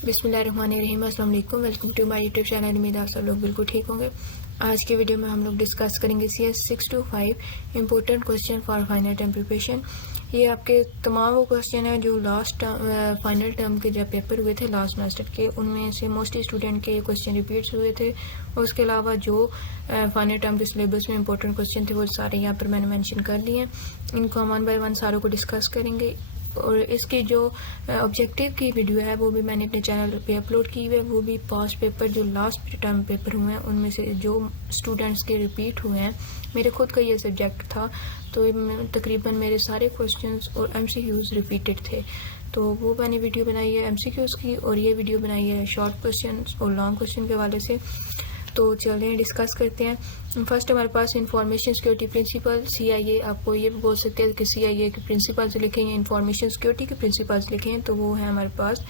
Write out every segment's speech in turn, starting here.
बिस्मिल्लाहिर्रहमानिर्रहीम। अस्सलाम वालेकुम। Welcome to my YouTube channel. उम्मीद आप सब लोग बिल्कुल ठीक होंगे। आज की वीडियो में हम लोग डिस्कस करेंगे CS 625 important question for final term preparation. ये आपके तमाम वो क्वेश्चन है जो लास्ट फाइनल टर्म के जब पेपर हुए थे लास्ट सेमेस्टर के, उनमें से मोस्टली स्टूडेंट के क्वेश्चन रिपीट्स हुए थे। और उसके अलावा जो फाइनल टर्म के सिलेबस में इंपॉर्टेंट क्वेश्चन थे वो सारे यहाँ पर मैंने मेंशन कर लिए हैं। इनको हम 1 बाय 1 सारों को डिस्कस करेंगे। और इसकी जो ऑब्जेक्टिव की वीडियो है वो भी मैंने अपने चैनल पे अपलोड की हुई है। वो भी पास्ट पेपर जो लास्ट टर्म पेपर हुए हैं उनमें से जो स्टूडेंट्स के रिपीट हुए हैं। मेरे खुद का ये सब्जेक्ट था तो तकरीबन मेरे सारे क्वेश्चंस और MCQs रिपीटेड थे, तो वो मैंने वीडियो बनाई है MCQs की, और ये वीडियो बनाई है शॉर्ट क्वेश्चन और लॉन्ग क्वेश्चन के हवाले से। तो चलें डिस्कस करते हैं। फर्स्ट हमारे पास इंफॉर्मेशन सिक्योरिटी प्रिंसिपल CIA। आपको ये भी बोल सकते हैं कि CIA के प्रिंसिपल्स लिखेंगे, इंफॉर्मेशन सिक्योरिटी के प्रिंसिपल्स लिखें तो वो है हमारे पास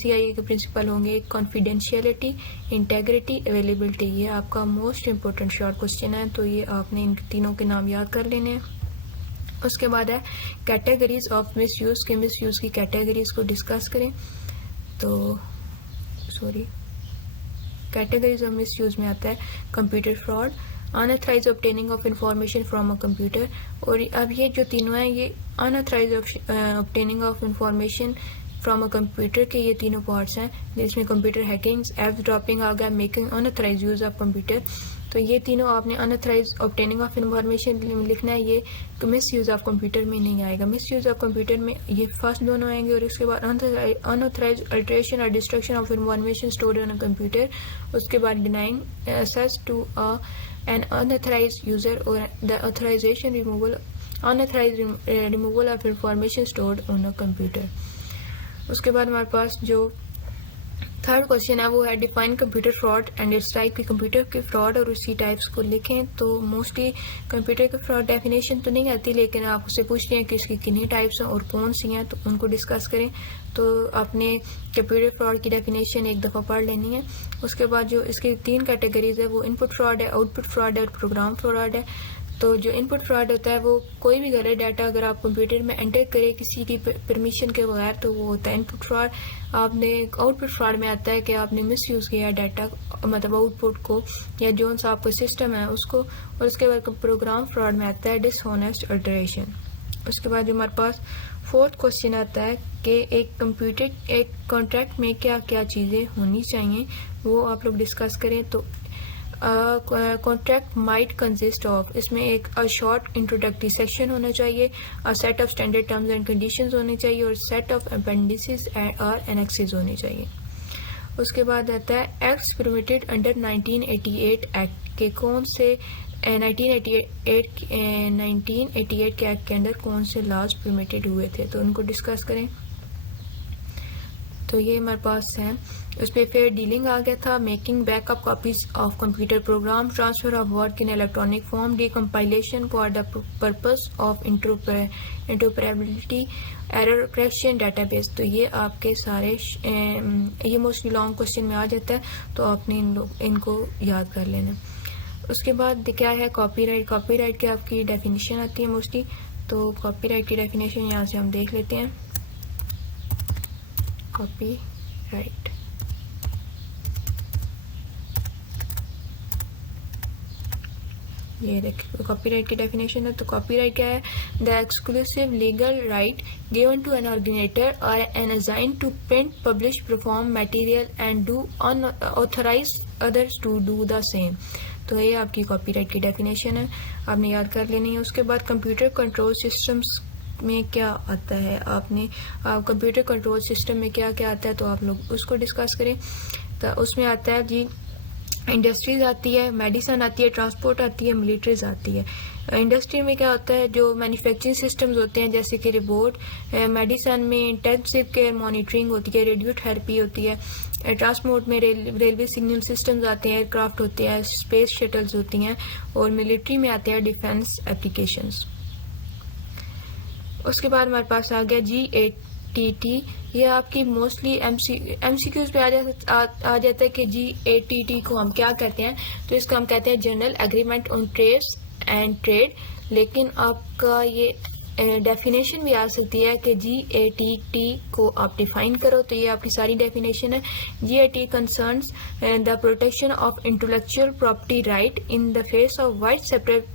CIA के प्रिंसिपल होंगे कॉन्फिडेंशियलिटी, इंटेग्रिटी, अवेलेबिलिटी। ये आपका मोस्ट इंपॉर्टेंट शॉर्ट क्वेश्चन है, तो ये आपने इन तीनों के नाम याद कर लेने हैं। उसके बाद है कैटेगरीज ऑफ मिस यूज़ के, मिस यूज़ की कैटेगरीज को डिस्कस करें। तो कैटेगरीज ऑफ मिस यूज़ में आता है computer fraud, unauthorised obtaining of information from a computer. और अब ये जो तीनों हैं ये unauthorised obtaining of information from a computer के ये तीनों पार्ट्स हैं, जिसमें कंप्यूटर हैकिंग्स, ऐप ड्रॉपिंग आ गया, making unauthorised use of computer. तो ये तीनों आपने अनऑथराइज्ड ऑब्टेनिंग ऑफ इंफॉर्मेशन लिखना है, ये मिस यूज़ ऑफ कंप्यूटर में नहीं आएगा। मिस यूज़ ऑफ कंप्यूटर में ये फर्स्ट दोनों आएंगे, और उसके बाद अनऑथराइज्ड अल्टरेशन और destruction of information stored on a computer, उसके बाद denying access to an unauthorised user और the authorisation removal unauthorised removal of information stored on a computer. उसके बाद हमारे पास जो थर्ड क्वेश्चन है वो है define computer fraud and it's type. की कंप्यूटर के फ्रॉड और उसकी टाइप्स को लिखें। तो मोस्टली कंप्यूटर के फ्रॉड डेफिनेशन तो नहीं आती, लेकिन आप उससे पूछते हैं कि इसकी कितनी टाइप्स हैं और कौन सी हैं, तो उनको डिस्कस करें। तो आपने कंप्यूटर फ्रॉड की डेफिनेशन एक दफ़ा पढ़ लेनी है। उसके बाद जो इसकी 3 कैटेगरीज है वो इनपुट फ्रॉड है, आउटपुट फ्रॉड है और प्रोग्राम फ्रॉड है। तो जो इनपुट फ्रॉड होता है वो कोई भी गलत डाटा अगर आप कंप्यूटर में एंटर करें किसी की परमिशन के बगैर, तो वो होता है इनपुट फ्रॉड। आपने आउटपुट फ्रॉड में आता है कि आपने मिस यूज़ किया डाटा, मतलब आउटपुट को या जो सा आपका सिस्टम है उसको। और उसके बाद प्रोग्राम फ्रॉड में आता है डिसऑनेस्ट अल्टरेशन। उसके बाद जो हमारे पास फोर्थ क्वेश्चन आता है कि एक कॉन्ट्रैक्ट में क्या क्या चीज़ें होनी चाहिए, वो आप लोग डिस्कस करें। तो कॉन्ट्रैक्ट माइट कंसिस्ट ऑफ, इसमें एक शॉर्ट इंट्रोडक्टरी सेक्शन होना चाहिए, set of standard terms and conditions होने चाहिए, और सेट ऑफ अपेंडिसेस और एनेक्सेस होने चाहिए। उसके बाद आता है एक्ट्स परमिटेड अंडर 1988 एक्ट के, कौन से 1988 के एक्ट के अंदर कौन से लॉज परमिटेड हुए थे, तो उनको डिस्कस करें। तो ये हमारे पास है। उस पर फेयर डीलिंग आ गया था, making backup copies of computer program, transfer of work in electronic form, decompilation for the purpose of interoperability, error correction, database. तो ये आपके सारे ये मोस्टली लॉन्ग क्वेश्चन में आ जाता है, तो आपने इनको याद कर लेना। उसके बाद क्या है कॉपीराइट। कॉपीराइट की आपकी डेफिनेशन आती है मोस्टली, तो कॉपीराइट की डेफिनेशन यहाँ से हम देख लेते हैं। कॉपीराइट ये देखिए कॉपीराइट की डेफिनेशन है। तो कॉपीराइट क्या है? The exclusive legal right given to an originator or an assign to print, publish, perform material and do unauthorise others to do the same. तो ये आपकी कॉपीराइट की डेफिनेशन है, आपने याद कर लेनी है। उसके बाद कंप्यूटर कंट्रोल सिस्टम्स में क्या आता है, आपने कंप्यूटर कंट्रोल सिस्टम में क्या क्या आता है, तो आप लोग उसको डिस्कस करें। तो उसमें आता है जी इंडस्ट्रीज आती है, मेडिसिन आती है, ट्रांसपोर्ट आती है, मिलिट्रीज आती है। इंडस्ट्री में क्या होता है, जो मैन्युफैक्चरिंग सिस्टम्स होते हैं जैसे कि रोबोट, मेडिसिन में इंटेंसिव केयर मॉनिटरिंग होती है, रेडियोथेरेपी होती है, ट्रांसपोर्ट में रेलवे सिग्नल सिस्टम्स आते हैं, एयरक्राफ्ट होते हैं, स्पेस शटल्स होती हैं, और मिलिट्री में आते हैं डिफेंस एप्लीकेशंस। उसके बाद हमारे पास आ गया GATT। ये आपकी मोस्टली MCQs पे आ जाता है कि GATT को हम क्या कहते हैं। तो इसको हम कहते हैं general agreement on trades and trade, लेकिन आपका ये डेफिनेशन भी आ सकती है कि GATT को आप डिफाइन करो, तो ये आपकी सारी डेफिनेशन है। GATT concerns the protection of intellectual property right in the face of wide separate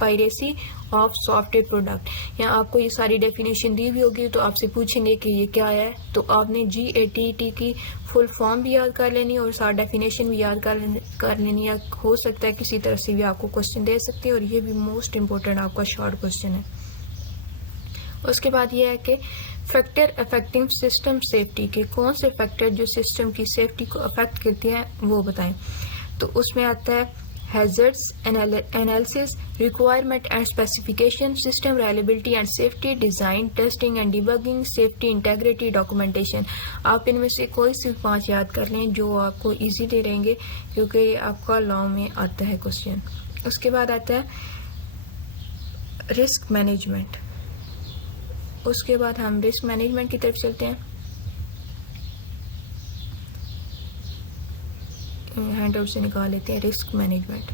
piracy of software product. यहाँ आपको ये सारी डेफिनेशन दी हुई होगी, तो आपसे पूछेंगे कि ये क्या है, तो आपने GATT की फुल फॉर्म भी याद कर लेनी और सारी डेफिनेशन भी याद कर लेनी है। हो सकता है किसी तरह से भी आपको क्वेश्चन दे सकते हैं, और ये भी मोस्ट इम्पोर्टेंट आपका शॉर्ट क्वेश्चन है। उसके बाद ये है कि फैक्टर अफेक्टिंग सिस्टम सेफ्टी के कौन से फैक्टर जो सिस्टम की सेफ्टी को अफेक्ट करते हैं वो बताएं। तो उसमें आता है hazards analysis, requirement and specification, system reliability and safety, design, testing and debugging, safety, integrity, documentation. आप इनमें से कोई सी 5 याद कर लें जो आपको इजीली रहेंगे, क्योंकि आपका लॉ में आता है क्वेश्चन। उसके बाद आता है रिस्क मैनेजमेंट। उसके बाद हम रिस्क मैनेजमेंट की तरफ चलते हैं। हैंड आउट से निकाल लेते हैं रिस्क मैनेजमेंट।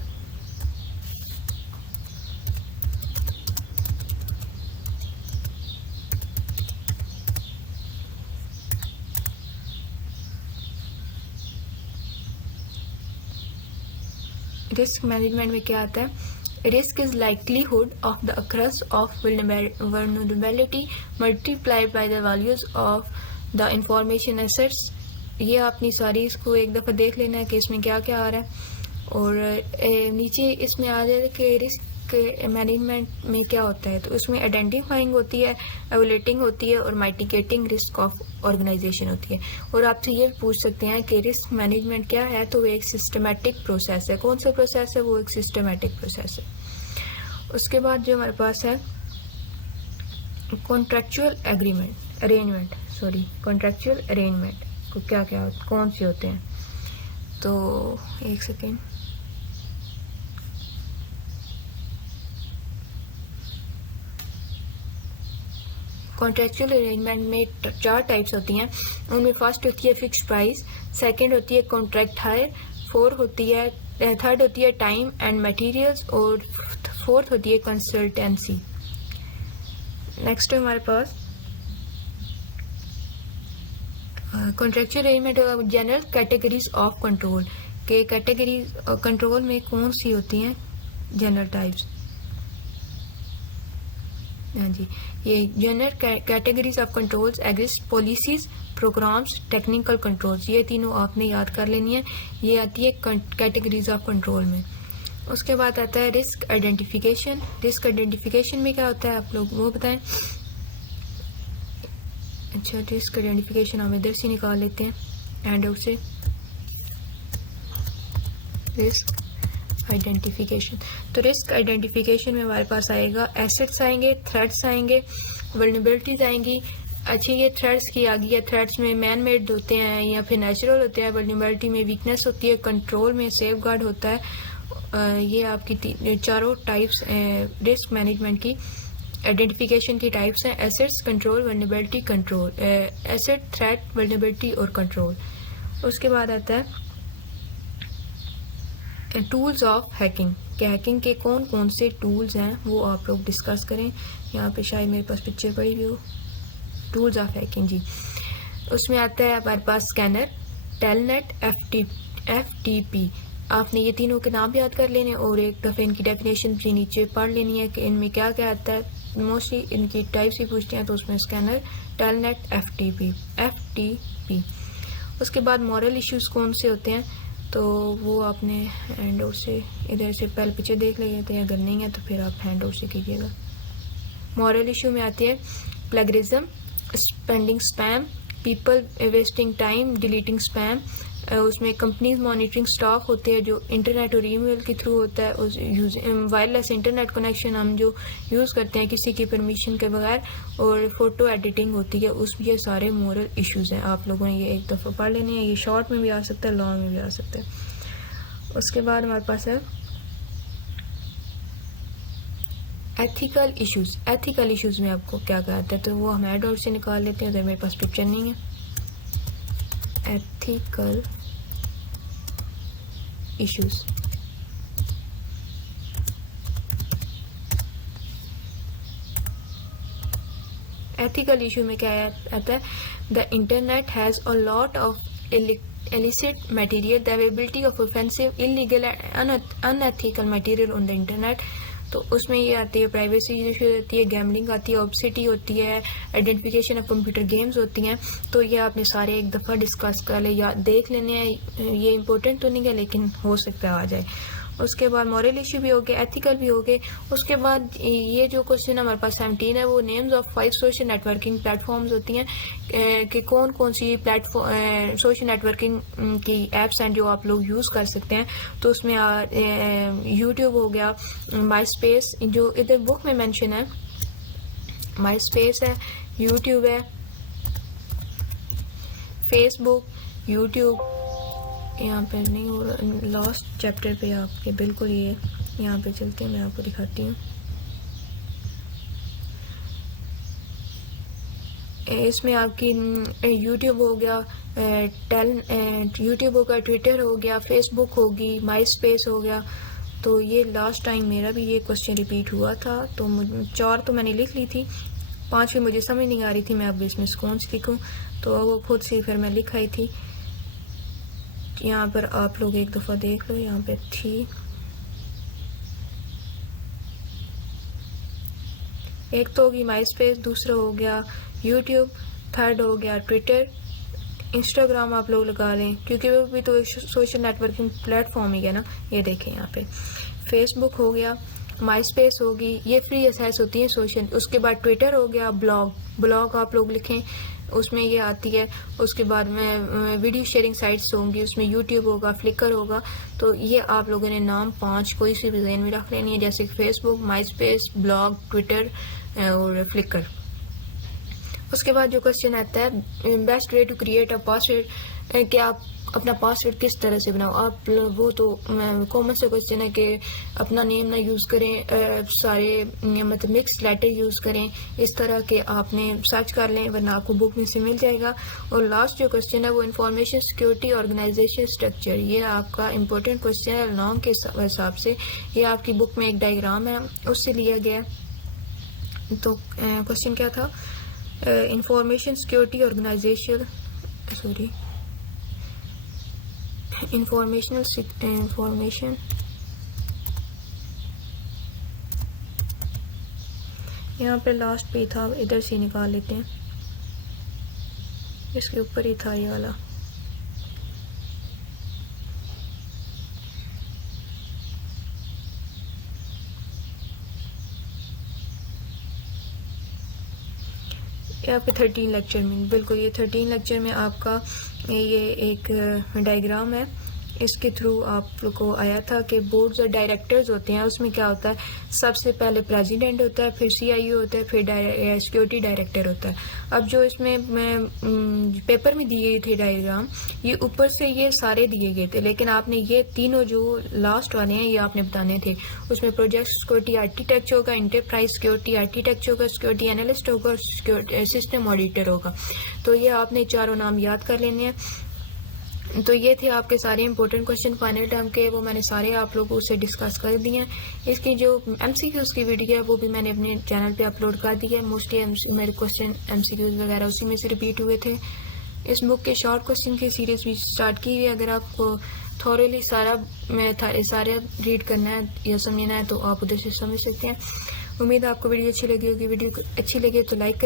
रिस्क मैनेजमेंट में क्या आता है? Risk is likelihood of the occurrence of vulnerability multiplied by the values of the information assets। ये आपने सारी इसको एक दफ़ा देख लेना है कि इसमें क्या क्या आ रहा है, और नीचे इसमें आ जाए कि रिस्क मैनेजमेंट में क्या होता है। तो उसमें आइडेंटिफाइंग होती है, एवलेटिंग होती है, और माइटिगेटिंग रिस्क ऑफ ऑर्गेनाइजेशन होती है। और आपसे ये पूछ सकते हैं कि रिस्क मैनेजमेंट क्या है, तो वो एक सिस्टमेटिक प्रोसेस है। कौन सा प्रोसेस है? वो एक सिस्टमेटिक प्रोसेस है। उसके बाद जो हमारे पास है कॉन्ट्रेक्चुअल अरेंजमेंट को क्या क्या कौन से होते हैं? तो एक सेकेंड, कॉन्ट्रेक्चुअल अरेंजमेंट में 4 टाइप्स होती हैं। उनमें फर्स्ट होती है फिक्स्ड प्राइस, सेकंड होती है कॉन्ट्रैक्ट हायर, थर्ड होती है टाइम एंड मटेरियल्स, और फोर्थ होती है कंसल्टेंसी। नेक्स्ट है हमारे पास contractual arrangement general categories of control के कैटेगरीज कंट्रोल में कौन सी होती हैं? General types. हाँ जी, ये general categories of controls exist, policies, programs, technical controls. ये तीनों आपने याद कर लेनी है, ये आती है कैटेगरीज ऑफ कंट्रोल में। उसके बाद आता है रिस्क आइडेंटिफिकेशन। रिस्क आइडेंटिफिकेशन में क्या होता है आप लोग वो बताएं। अच्छा, रिस्क आइडेंटिफिकेशन हम इधर से निकाल लेते हैं हैंड आउट से। रिस्क आइडेंटिफिकेशन, तो रिस्क आइडेंटिफिकेशन में हमारे पास आएगा एसेट्स आएंगे, थ्रेट्स आएंगे, वल्नरेबिलिटीज आएंगी। अच्छी, ये थ्रेट्स की आ गई है। थ्रेट्स में मैन मेड होते हैं या फिर नेचुरल होते हैं। वल्नरेबिलिटी में वीकनेस होती है, कंट्रोल में सेफ गार्ड होता है। ये आपकी चारों टाइप्स रिस्क मैनेजमेंट की आइडेंटिफिकेशन की टाइप्स हैं। Assets, control, vulnerability, control. Asset, threat, vulnerability और कंट्रोल। उसके बाद आता है टूल्स ऑफ हैकिंग के हैकिंग के कौन कौन से टूल्स हैं वो आप लोग डिस्कस करें। यहाँ पे शायद मेरे पास पिक्चर पड़ी हुई हो। टूल्स ऑफ हैकिंग जी, उसमें आता है हमारे पास स्कैनर, टेलनेट, FTP। आपने ये तीनों के नाम याद कर लेने और एक दफ़े इनकी डेफिनेशन भी नीचे पढ़ लेनी है कि इनमें क्या क्या आता है। मोस्टली इनकी टाइप्स ही पूछते हैं, तो उसमें स्कैनर, टेलनेट, FTP। उसके बाद मॉरल इश्यूज कौन से होते हैं, तो वो आपने हैंड आउट से इधर से पहले पीछे देख लेते हैं, अगर नहीं है तो फिर आप हैंड आउट से कीजिएगा। मॉरल इशू में आती है plagiarism, spending spam, people wasting time deleting spam. उसमें कंपनीज मॉनिटरिंग स्टाफ होते हैं जो इंटरनेट और ईमेल के थ्रू होता है। उस वायरलेस इंटरनेट कनेक्शन हम जो यूज़ करते हैं किसी की परमिशन के बगैर, और फोटो एडिटिंग होती है। उस ये सारे मॉरल इश्यूज हैं। आप लोगों ने ये एक दफ़ा पढ़ लेने हैं। ये शॉर्ट में भी आ सकता है, लॉन्ग में भी आ सकता है। उसके बाद हमारे पास है एथिकल इश्यूज। एथिकल इश्यूज में आपको क्या क्या आता है, तो वो हम हैंड आउट से निकाल लेते हैं। तो मेरे पास पिक्चर नहीं है। एथिकल इश्यूज, एथिकल इशू में क्या आता है, the internet has a lot of illicit material, the availability of offensive, illegal and unethical material on the internet। तो उसमें ये आती है प्राइवेसी इशू होती है, गैमलिंग आती है, ऑब्सिटी होती है, आइडेंटिफिकेशन ऑफ कंप्यूटर गेम्स होती हैं। तो ये आपने सारे एक दफ़ा डिस्कस कर ले या देख लेने हैं, ये इंपॉर्टेंट तो नहीं है लेकिन हो सकता है आ जाए। उसके बाद मॉरल इशू भी हो गए, एथिकल भी हो गए। उसके बाद ये जो क्वेश्चन हमारे पास 17 है, वो names of 5 social networking platforms होती हैं कि कौन कौन सी प्लेटफॉर्म सोशल नेटवर्किंग की एप्स हैं जो आप लोग यूज़ कर सकते हैं। तो उसमें यूट्यूब हो गया, माई स्पेस जो इधर बुक में मेंशन है, माई स्पेस है, यूट्यूब है, फेसबुक, यूट्यूब, यहाँ पे नहीं हो रहा, लास्ट चैप्टर पे आपके बिल्कुल ये यहाँ पे चलते हैं, मैं आपको दिखाती हूँ। इसमें आपकी यूट्यूब हो गया, यूट्यूब होगा, ट्विटर हो गया, फेसबुक होगी, माई स्पेस हो गया। तो ये लास्ट टाइम मेरा भी ये क्वेश्चन रिपीट हुआ था, तो 4 तो मैंने लिख ली थी, 5वीं मुझे समझ नहीं आ रही थी मैं अब इसमें कौन सी लिखूँ, तो वो खुद से फिर मैं लिख आई थी। यहाँ पर आप लोग एक दफ़ा देख लो, यहाँ पे थी, एक तो होगी माई स्पेस, दूसरा हो गया यूट्यूब, थर्ड हो गया ट्विटर, इंस्टाग्राम आप लोग लगा लें क्योंकि वो भी तो एक सोशल नेटवर्किंग प्लेटफॉर्म ही है ना। ये देखें यहाँ पे फेसबुक हो गया, माई स्पेस होगी, ये फ्री एक्सेस होती है सोशल। उसके बाद ट्विटर हो गया, ब्लॉग आप लोग लिखें उसमें ये आती है। उसके बाद में वीडियो शेयरिंग साइट्स होंगी, उसमें यूट्यूब होगा, फ्लिकर होगा। तो ये आप लोगों ने नाम 5 कोई सी भी ज़हन में रख लेनी है, जैसे Facebook, MySpace, blog, Twitter और फ्लिकर। उसके बाद जो क्वेश्चन आता है best way to create a password, कि आप अपना पासवर्ड किस तरह से बनाओ। आप वो तो कॉमन से क्वेश्चन है कि अपना नेम ना यूज़ करें, सारे मतलब मिक्स लेटर यूज़ करें, इस तरह के आपने सर्च कर लें वरना आपको बुक में से मिल जाएगा। और लास्ट जो क्वेश्चन है वो इंफॉर्मेशन सिक्योरिटी ऑर्गेनाइजेशन स्ट्रक्चर, ये आपका इम्पोर्टेंट क्वेश्चन है लॉन्ग के हिसाब से। ये आपकी बुक में एक डायग्राम है उससे लिया गया। तो क्वेश्चन क्या था, इंफॉर्मेशन सिक्योरिटी ऑर्गेनाइजेशन इंफॉर्मेशन यहाँ पे लास्ट पे था, इधर से निकाल लेते हैं, इसके ऊपर ही था ये वाला। यहाँ पे 13 लेक्चर में बिल्कुल ये 13 लेक्चर में आपका ये एक डायग्राम है, इसके थ्रू आप लोग को आया था कि बोर्ड्स और डायरेक्टर्स होते हैं। उसमें क्या होता है, सबसे पहले प्रेसिडेंट होता है, फिर CIO होता है, फिर सिक्योरिटी डायरेक्टर होता है। अब जो इसमें पेपर में दी गई थी डायग्राम, ये ऊपर से ये सारे दिए गए थे, लेकिन आपने ये तीनों जो लास्ट वाले हैं ये आपने बताने थे। उसमें प्रोजेक्ट सिक्योरिटी आर्किटेक्ट होगा, इंटरप्राइज सिक्योरिटी आर्किटेक्ट होगा, सिक्योरिटी एनालिस्ट होगा और सिस्टम ऑडिटर होगा। तो ये आपने चारों नाम याद कर लेने हैं। तो ये थे आपके सारे इंपॉर्टेंट क्वेश्चन फाइनल टर्म के, वो मैंने सारे आप लोगों से डिस्कस कर दिए हैं। इसकी जो MCQs की वीडियो है वो भी मैंने अपने चैनल पे अपलोड कर दी है। मोस्टली मेरे क्वेश्चन MCQs वगैरह उसी में से रिपीट हुए थे। इस बुक के शॉर्ट क्वेश्चन की सीरीज भी स्टार्ट की हुई है। अगर आपको थॉरली सारा रीड करना है या समझना है तो आप उधर से समझ सकते हैं। उम्मीद है आपको वीडियो अच्छी लगी होगी। वीडियो अच्छी लगे तो लाइक